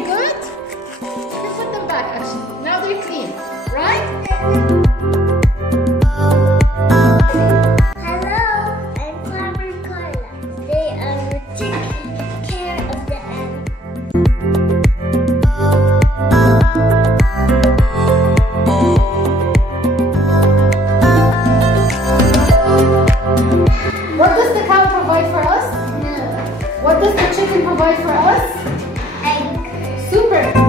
Okay, good. You can put them back actually. Now they're clean, right? Hello, I'm Farmer Carla. They are taking care of the animals. What does the cow provide for us? No. What does the chicken provide for us? Egg. Super.